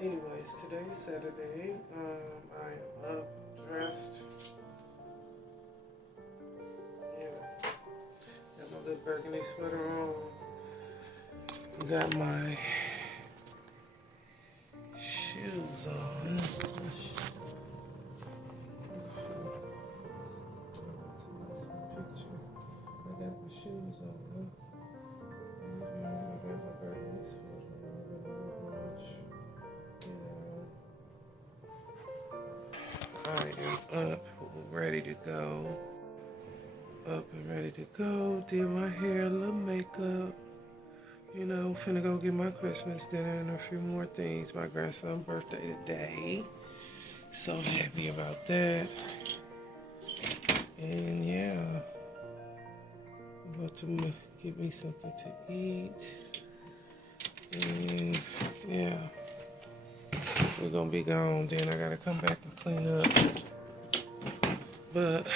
Anyways, today's Saturday. I am up, dressed. Yeah. Got my little burgundy sweater on. Got my shoes on. Let's see. That's a nice picture. I got my shoes on. I got my burgundy sweater on. I am up, ready to go. Up and ready to go. Did my hair, a little makeup. You know, finna go get my Christmas dinner and a few more things. My grandson's birthday today. So happy about that. And yeah, I'm about to get me something to eat. And yeah, we're gonna be gone. Then I gotta come back and clean up. But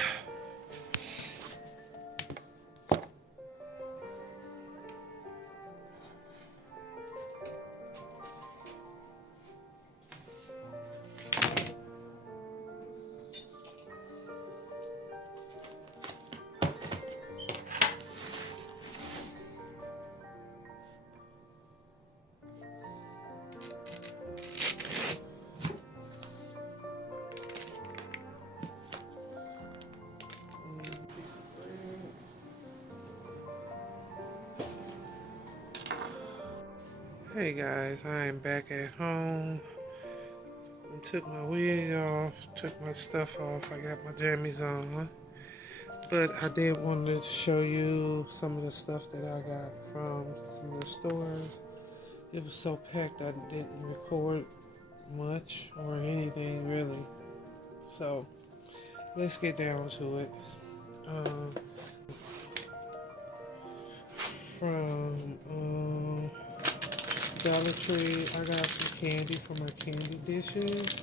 hey guys, I am back at home. I took my wig off, took my stuff off. I got my jammies on. But I did want to show you some of the stuff that I got from some of the stores. It was so packed I didn't record much or anything really. So let's get down to it. From Dollar Tree, I got some candy for my candy dishes.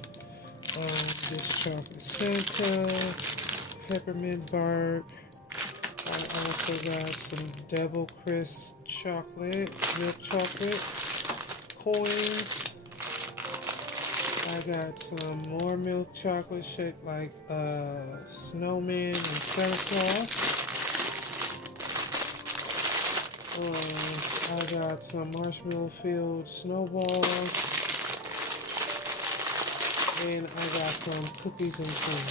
This chocolate Santa, peppermint bark. I also got some double crisp chocolate, milk chocolate coins. I got some more milk chocolate shaped like snowman and Santa Claus. I got some marshmallow filled snowballs, and I got some cookies and cream.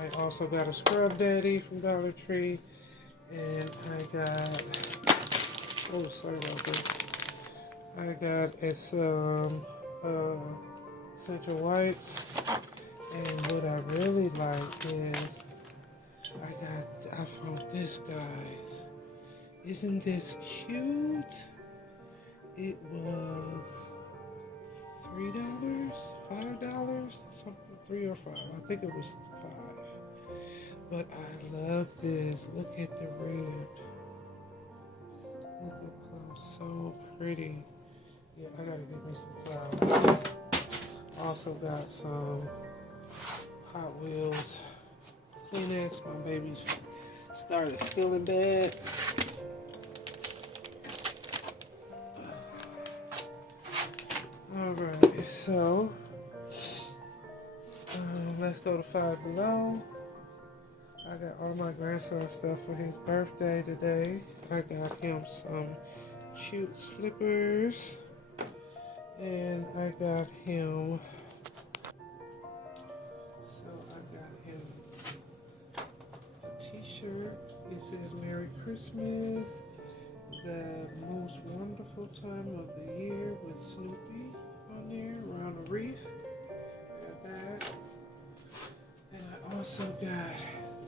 I also got a Scrub Daddy from Dollar Tree, and I got, oh sorry about this, I got some Essential Whites, and what I really like is I found this, guys. Isn't this cute? It was $3, $5, something, 3 or 5. I think it was 5. But I love this. Look at the red. Look up close, so pretty. Yeah, I gotta get me some flowers. Also got some Hot Wheels Kleenex. My baby started feeling bad. Alright, so let's go to Five Below. I got all my grandson stuff for his birthday today. I got him some cute slippers, and I got him a t-shirt. It says Merry Christmas, the most wonderful time of the year, with Snoopy on there around the reef. Got that. And I also got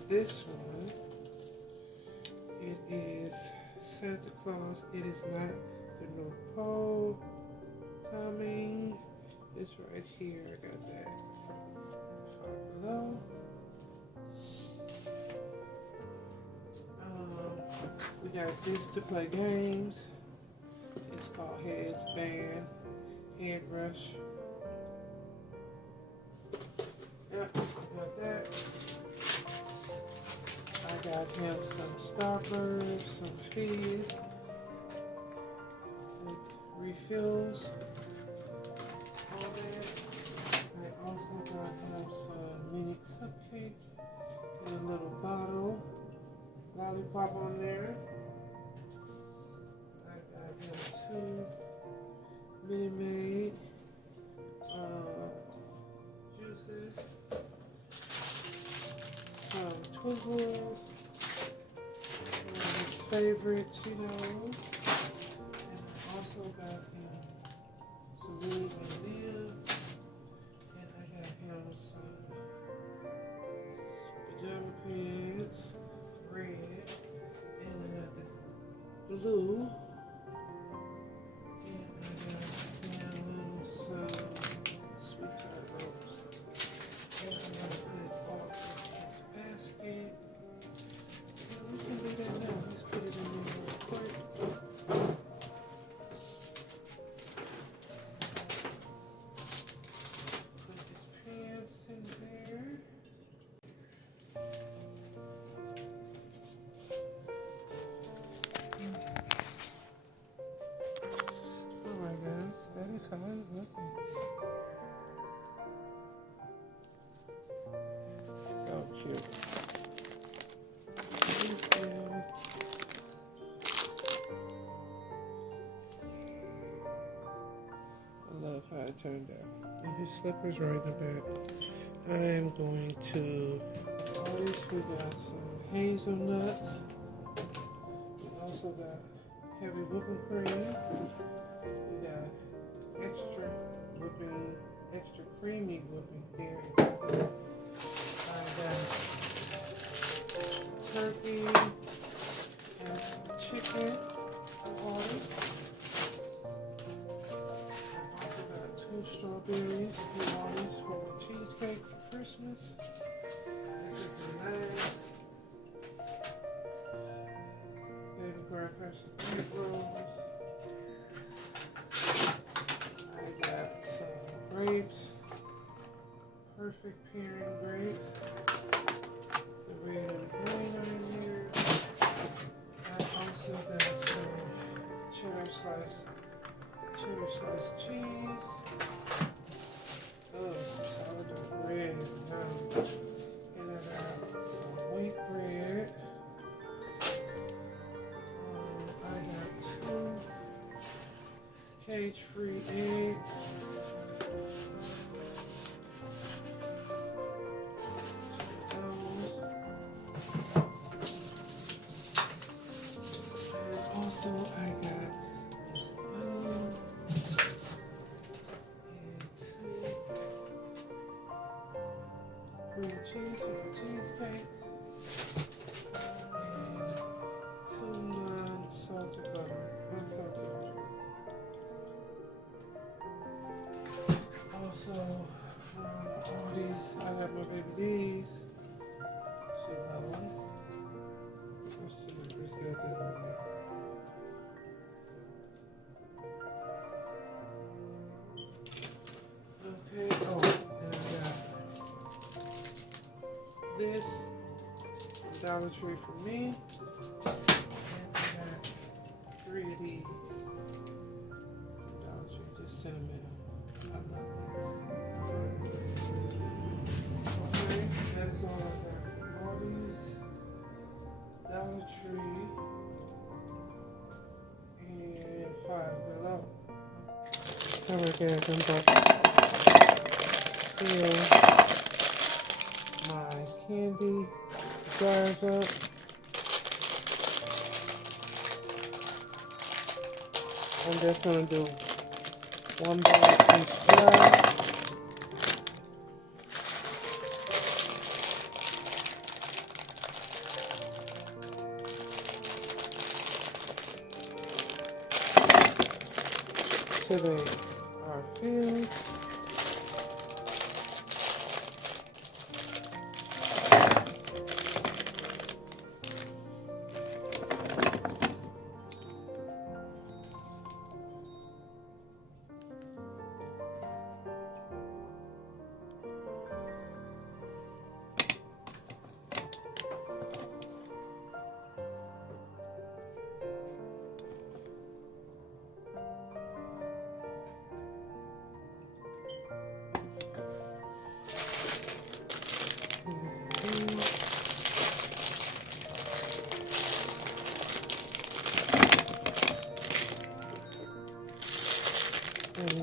this one. It is Santa Claus. It is not the North Pole coming. It's right here. I got that from Five Below. We got this to play games. It's called Heads Band, Head Rush. Yep, got that. I got him some stoppers, some fizz with refills on there. also got him some mini cupcakes in a little bottle. Lollipop on there. I got him 2 Minute Maid juices, some Twizzlers, his favorite Cheetos, and I also got him some mini M&M's, and I got him some pajama pants, red, and I got the blue, and I got him some sweet tart rolls. And I'm gonna put it all in his basket. And we can do that now. Let's put it in there real quick. Put his pants in there. Alright guys, that is how it's looking. So cute. He's good. I love how it turned out. And his slippers right in the back. I am going to artist. We got some hazelnuts. We also got heavy whipping cream. We got extra creamy whipping dairy whipping. I got turkey and some chicken on it. I also got 2 strawberries for artists for a cheesecake for Christmas. This is the nice baby grandpa some egg rolls. I got some grapes, perfect pairing grapes. The red and green are in here. I also got some cheddar sliced cheese. Oh, some sourdough bread, nice. And I got some white bread. I got 2 cage-free eggs. Those. And also I got this onion and 2 cream cheese for the cheesecakes. And 2 non-salted butter. Also, from Aldi's, I got my baby D's. She love them. Let's see, let's get that on there. Okay, oh, and I got this from Dollar Tree for me. And I got 3 of these from Dollar Tree, just sentimental. I love these. Okay, that is all I got from Aldi's, Dollar Tree, and Five Below. Alright guys, I'm about to fill my candy jars up. I'm just going to do 1 bag each jar. So they are filled.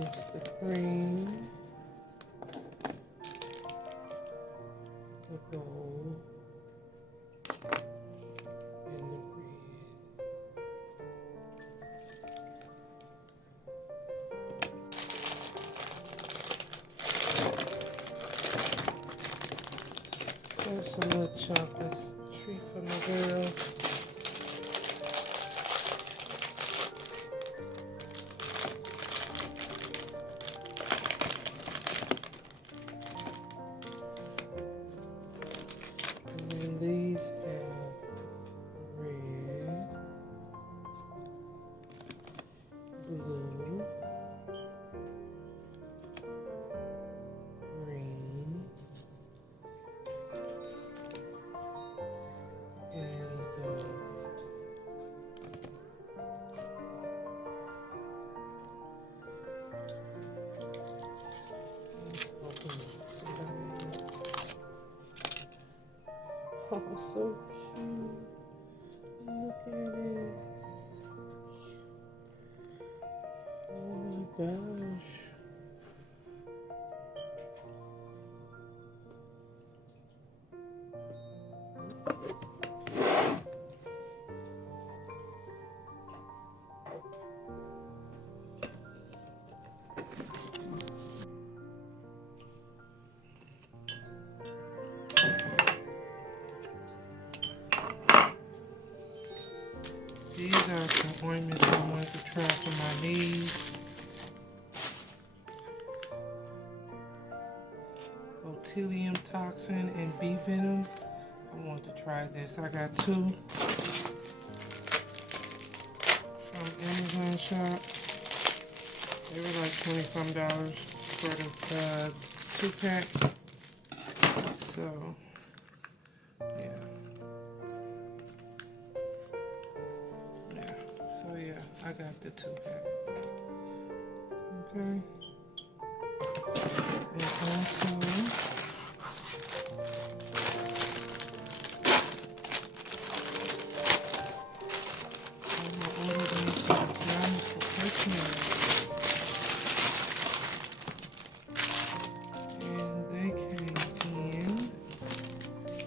is the cream, the gold, and the red. That's a little chocolate treat for my girls. And then these have red, blue, green, and gold. Let's open it. Oh, so cute. Look at it. So cute. Oh my gosh. These are some ointments I wanted to try for my knees. Botulinum toxin and bee venom. I want to try this. I got two from Amazon shop. They were like $20-some for the 2-pack. So, yeah. So yeah, I got the 2-pack. Okay. And also, I'm gonna order these pajamas for Christmas. And they came in.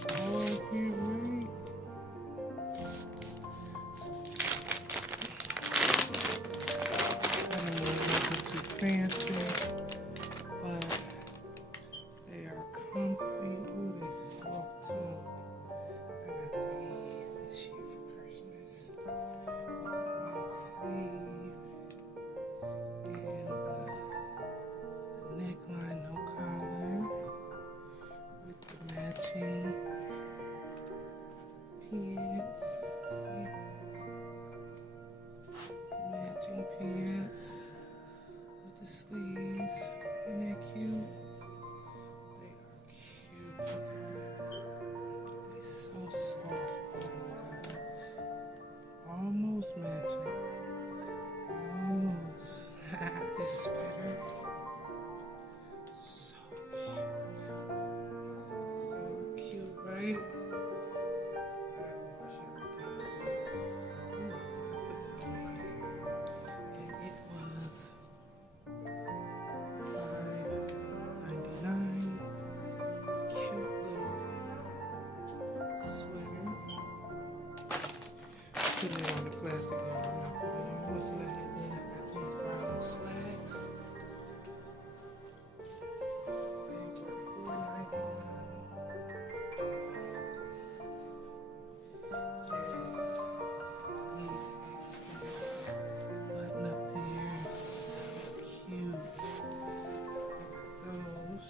Oh, I can't wait. I don't want nothing too fancy, but they are comfy. Ooh, they're soft too. I got these this year for Christmas. With the white sleeve and the neckline, no collar, with the matching pants. See? Matching pants with the sleeves. Isn't that cute? They are cute. Look at that. They're so soft. Oh my god. Almost matching. Almost. This sweater. So cute. So cute, right? I wash everything, but I put it on my and it was $5.99. Cute little sweater. Putting it on the plastic, y'all. I'm not putting it on. What's that? And then I got these brown slacks. They were $4.99. These button up there. So cute. I got those.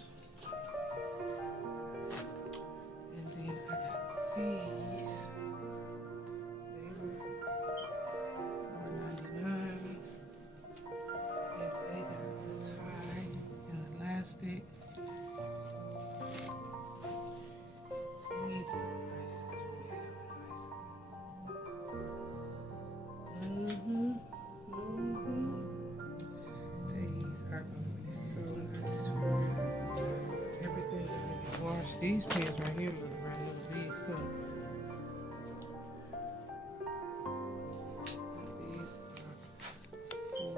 And then I got these. They were $4.99. And they got the tie and the elastic. These are nice as well. These are going to be so nice to wear. Everything going to be washed. These pants right here look brand new. These too. These are for